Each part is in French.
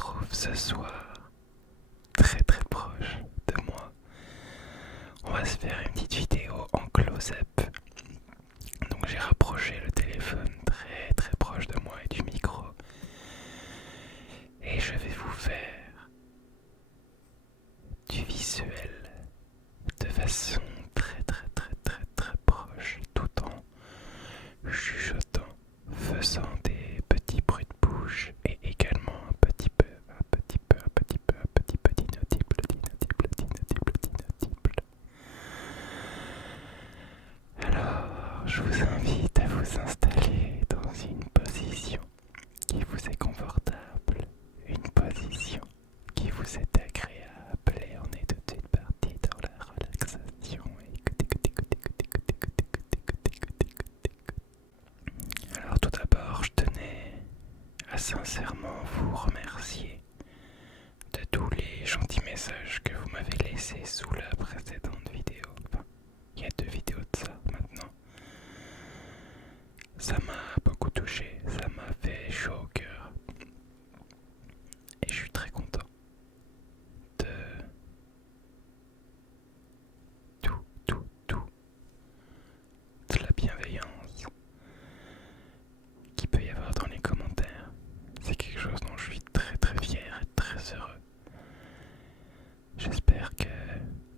retrouve ce soir très très proche de moi. On va se faire une petite vidéo en close-up. Donc j'ai rapproché le téléphone très très proche de moi et du micro. Et je vais vous faire du visuel de façon très très très très très proche, tout en chuchotant, faisant des petits bruits de bouche et également un petit peu d'inaudible. Alors, je vous invite à vous installer dans une position qui vous est confortable, une position qui vous est agréable et on est tout de suite parti dans la relaxation. Alors tout d'abord, je tenais à sincèrement vous remercier de tous les gentils messages que vous m'avez laissés sous la précédente vidéo. Enfin, il y a 2 vidéos de ça maintenant. Ça m'a beaucoup touché, ça m'a fait chaud au cœur. Et je suis très content de de la bienveillance qu'il peut y avoir dans les commentaires. C'est quelque chose dont je suis très très fier et très heureux. J'espère que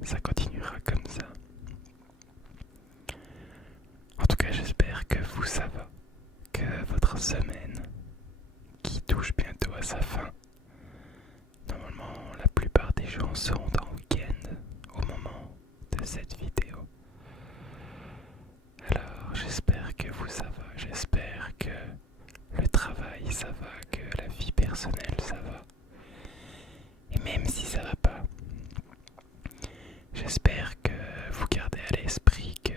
ça continuera comme ça. En tout cas, j'espère que vous, ça va, que votre semaine, qui touche bientôt à sa fin, normalement la plupart des gens seront en week-end au moment de cette vidéo. Alors j'espère que vous, ça va, j'espère que le travail ça va, que la vie personnelle ça va. Et même si ça va pas, j'espère que vous gardez à l'esprit que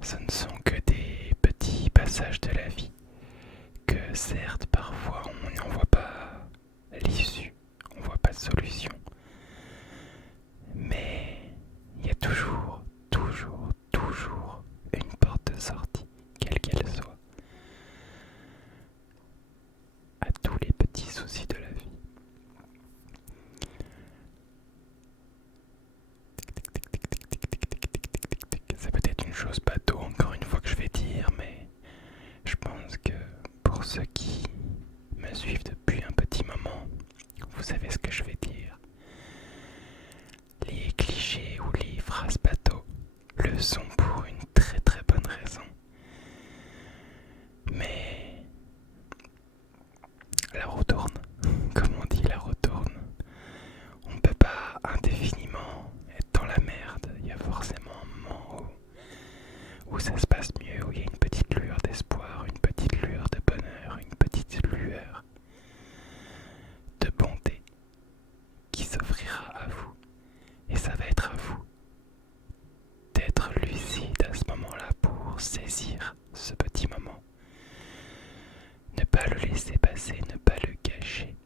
ce ne sont que des petits passages de la vie, que certes parfois on n'en voit pas l'issue, on voit pas de solution, mais il y a toujours une porte de sortie, quelle qu'elle soit, à tous les petits soucis de la vie. C'est peut-être une chose bateau encore une fois que je vais dire, mais je pense que pour ceux qui me suivent depuis un petit moment, vous savez ce que je vais dire. Les clichés ou les phrases bateau le sont pour une très très bonne raison. Mais la roue tourne, comme on dit, la roue tourne. On ne peut pas indéfiniment être dans la merde. Il y a forcément un moment où ça se passe mieux, où il y a une petite lueur d'espoir, une petite lueur de bonheur, une petite lueur de bonté qui s'offrira à vous. Et ça va être à vous d'être lucide à ce moment-là pour saisir ce petit moment. Ne pas le laisser passer, ne pas le gâcher.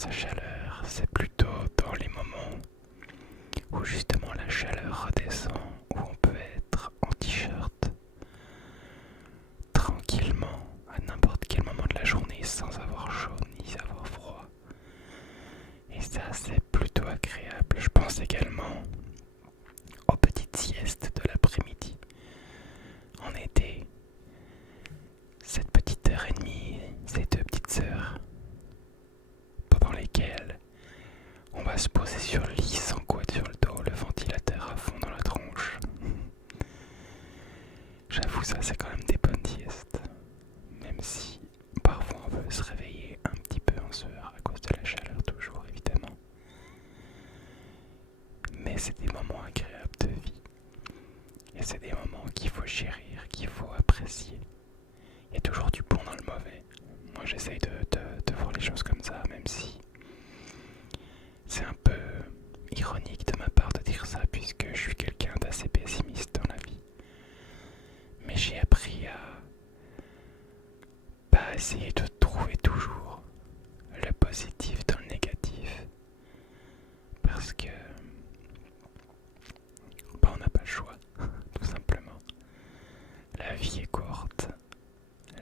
sa chaleur, c'est plutôt dans les moments où justement la chaleur redescend, où on peut être en t-shirt tranquillement à n'importe quel moment de la journée sans avoir chaud ni avoir froid. Et ça, c'est plutôt agréable. Je pense également aux petites siestes de l'après-midi en été. Cette petite heure et demie, ces deux petites heures pendant lesquelles on va se poser sur le lit sans couette sur le dos, le ventilateur à fond dans la tronche. J'avoue, ça c'est quand même des bonnes siestes. Même si parfois on veut se réveiller un petit peu en sueur à cause de la chaleur toujours évidemment. Mais c'est des moments agréables de vie. Et c'est des moments qu'il faut chérir, qu'il faut apprécier. Il y a toujours du bon dans le mauvais. Moi j'essaye de voir les choses comme ça, même si c'est un peu ironique de ma part de dire ça puisque je suis quelqu'un d'assez pessimiste dans la vie. Mais j'ai appris à pas essayer de trouver toujours le positif dans le négatif. Parce que on n'a pas le choix, tout simplement. La vie est courte.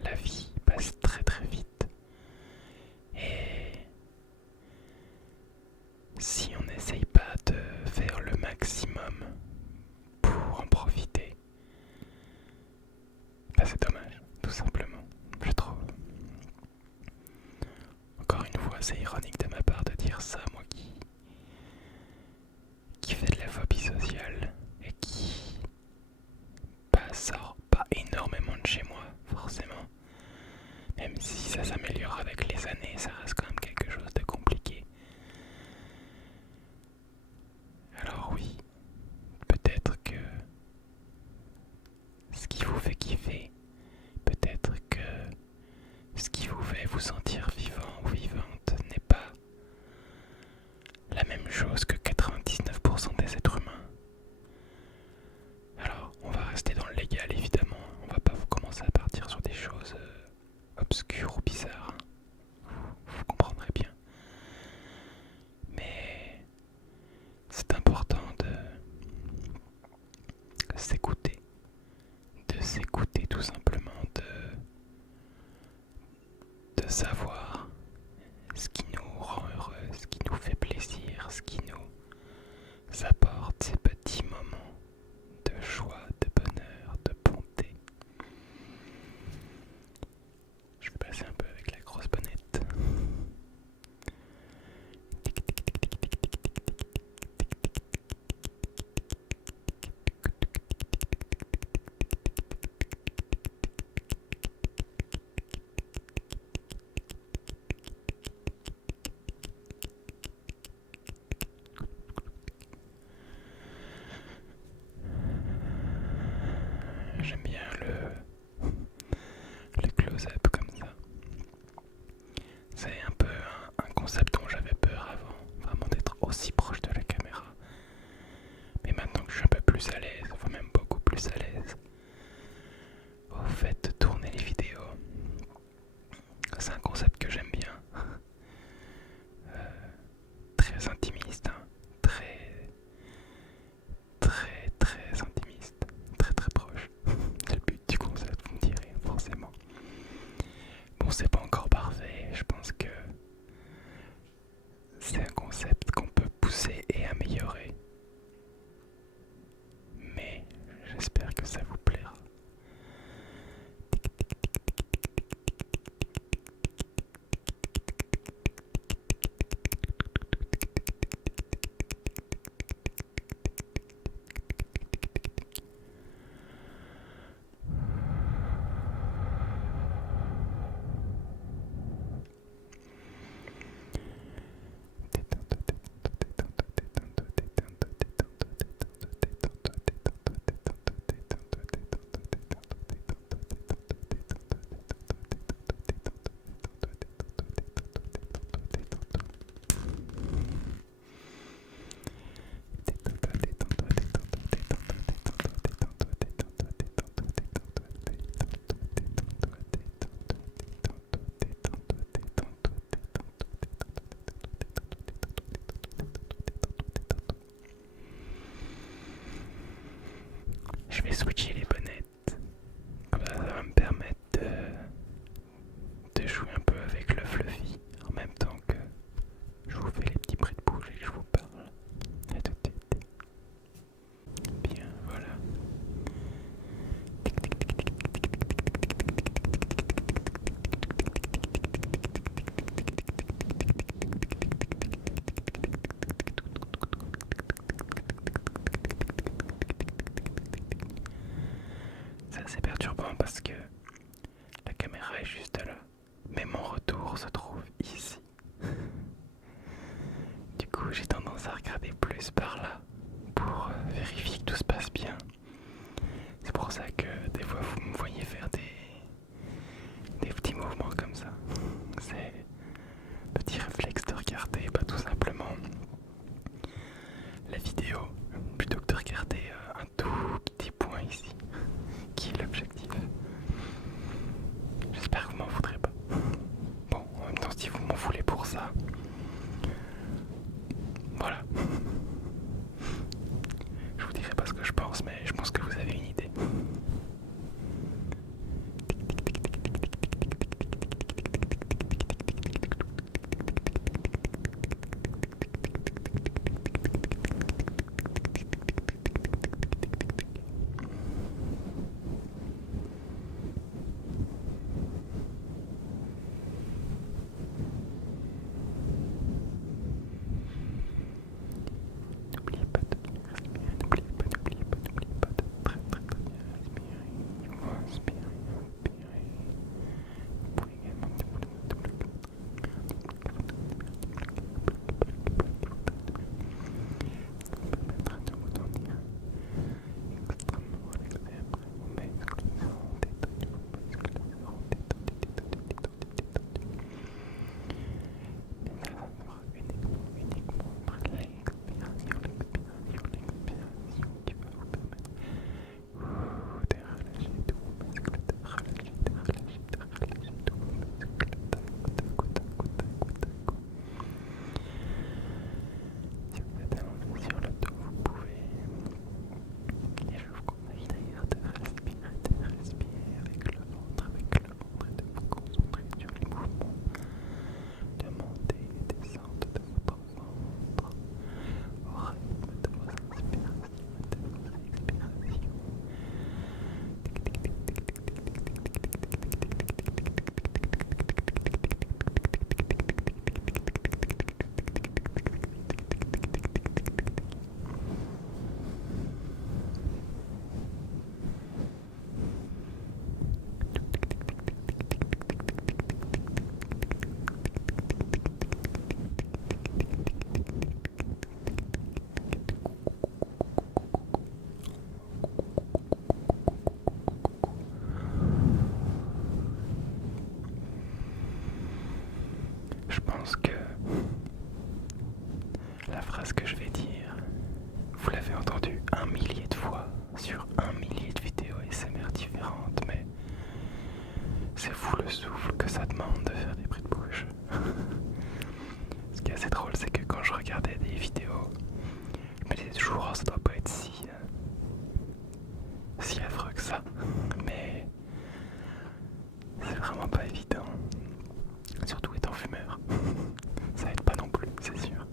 La vie passe très très vite. Et si on n'essaye pas de faire le maximum pour en profiter, bah c'est dommage, tout simplement, je trouve. Encore une fois, c'est ironique de ma part de dire ça, moi qui fait de la phobie sociale et qui sort pas énormément de chez moi, forcément. Même si ça s'améliore avec les années, ça reste quand même quelque chose de compliqué. Alors oui, peut-être que ce qui vous fait kiffer, peut-être que ce qui vous fait vous sentir vivant ou vivante n'est pas la même chose que 99% des êtres humains. Alors, on va rester dans le légal évidemment, on va pas commencer à partir sur des choses obscures ou bizarres. Vous comprendrez bien. Mais c'est important de s'écouter tout simplement, de savoir ce qui nous rend heureux, ce qui nous fait plaisir, ce qui nous apporte ces petits moments de joie, de bonheur, de bonté. Je vais passer un peu avec la grosse bonnette. J'aime bien le close-up comme ça. C'est un peu un concept dont j'avais peur avant, vraiment d'être aussi proche de la caméra. Mais maintenant que je suis un peu plus à l'aise, enfin même beaucoup plus à l'aise, au fait de tourner les vidéos, c'est un concept que j'aime bien. Très intimiste, hein. Très intimiste, très proche. C'est le switcher les bonnettes. Comme ça va me permettre de jouer un peu avec le fluffy en même temps que je vous fais les petits bruits de bouche et que je vous parle. À tout de suite. Bien, voilà. C'est assez perturbant parce que la caméra est juste là, mais mon retour se trouve ici. Du coup, j'ai tendance à regarder plus par là pour vérifier que tout se passe bien. C'est pour ça que des fois vous me voyez faire des petits mouvements comme ça. C'est petit réflexe de regarder tout simplement la vidéo plutôt que de regarder un tout petit point ici qui est l'objectif. J'espère que vous m'en voudrez pas. Bon, en même temps, si vous m'en voulez pour ça, voilà. Je vous dirai pas ce que je pense, mais je pense que vous avez une idée. N'oubliez pas de bien respirer, n'oubliez pas de très bien respirer. Inspirez, inspirez. Vous pouvez également permettra de vous dormir extrêmement relaxé après vos muscles seront détendus, vos muscles seront détendus. Et ça sera uniquement après l'expiration qui va vous permettre de relâcher tous vos muscles, de relâcher tous vos muscles, d'un coup. Si vous êtes allongé sur le dos, vous pouvez, et je vous conseille d'ailleurs de respirer avec le ventre et de vous concentrer sur les mouvements de montée et descente de votre ventre au rythme de vos inspirations et de vos expirations. Je pense que la phrase que je vais dire, vous l'avez entendue 1 millier de fois sur 1 millier de vidéos ASMR différentes, mais c'est fou le souffle que ça demande de faire des bruits de bouche. Ce qui est assez drôle, c'est que quand je regardais des vidéos, je me disais toujours, oh, ça doit pas être si affreux que ça, mais c'est vraiment pas évident, surtout étant fumeur. Ça aide pas non plus, c'est sûr.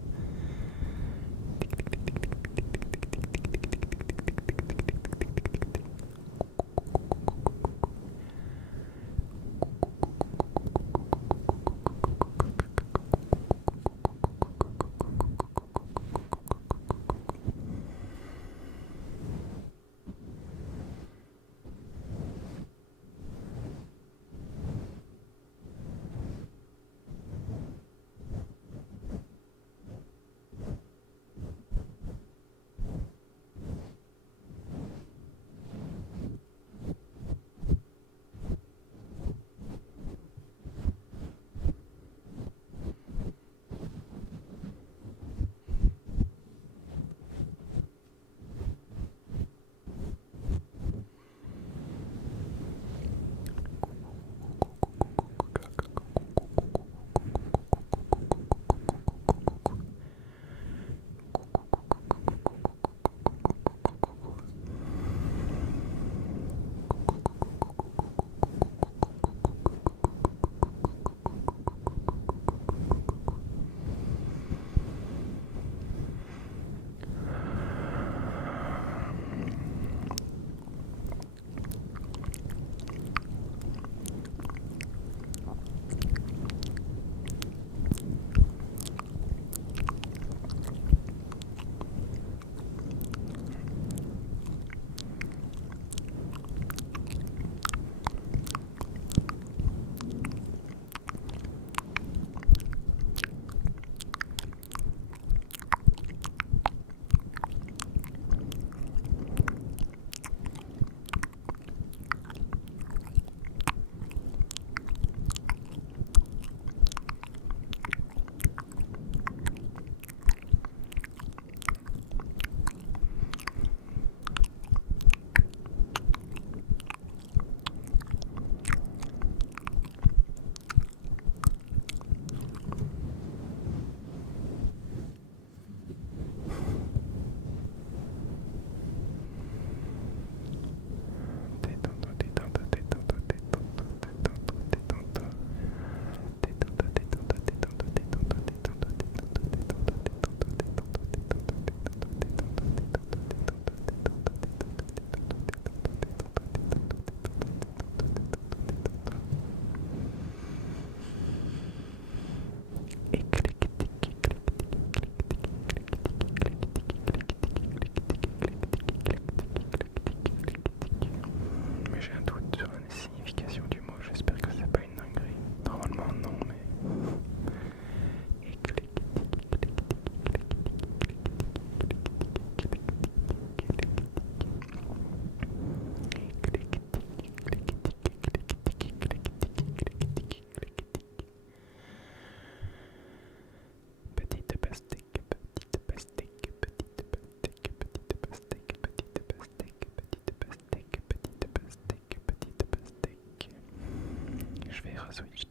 Switch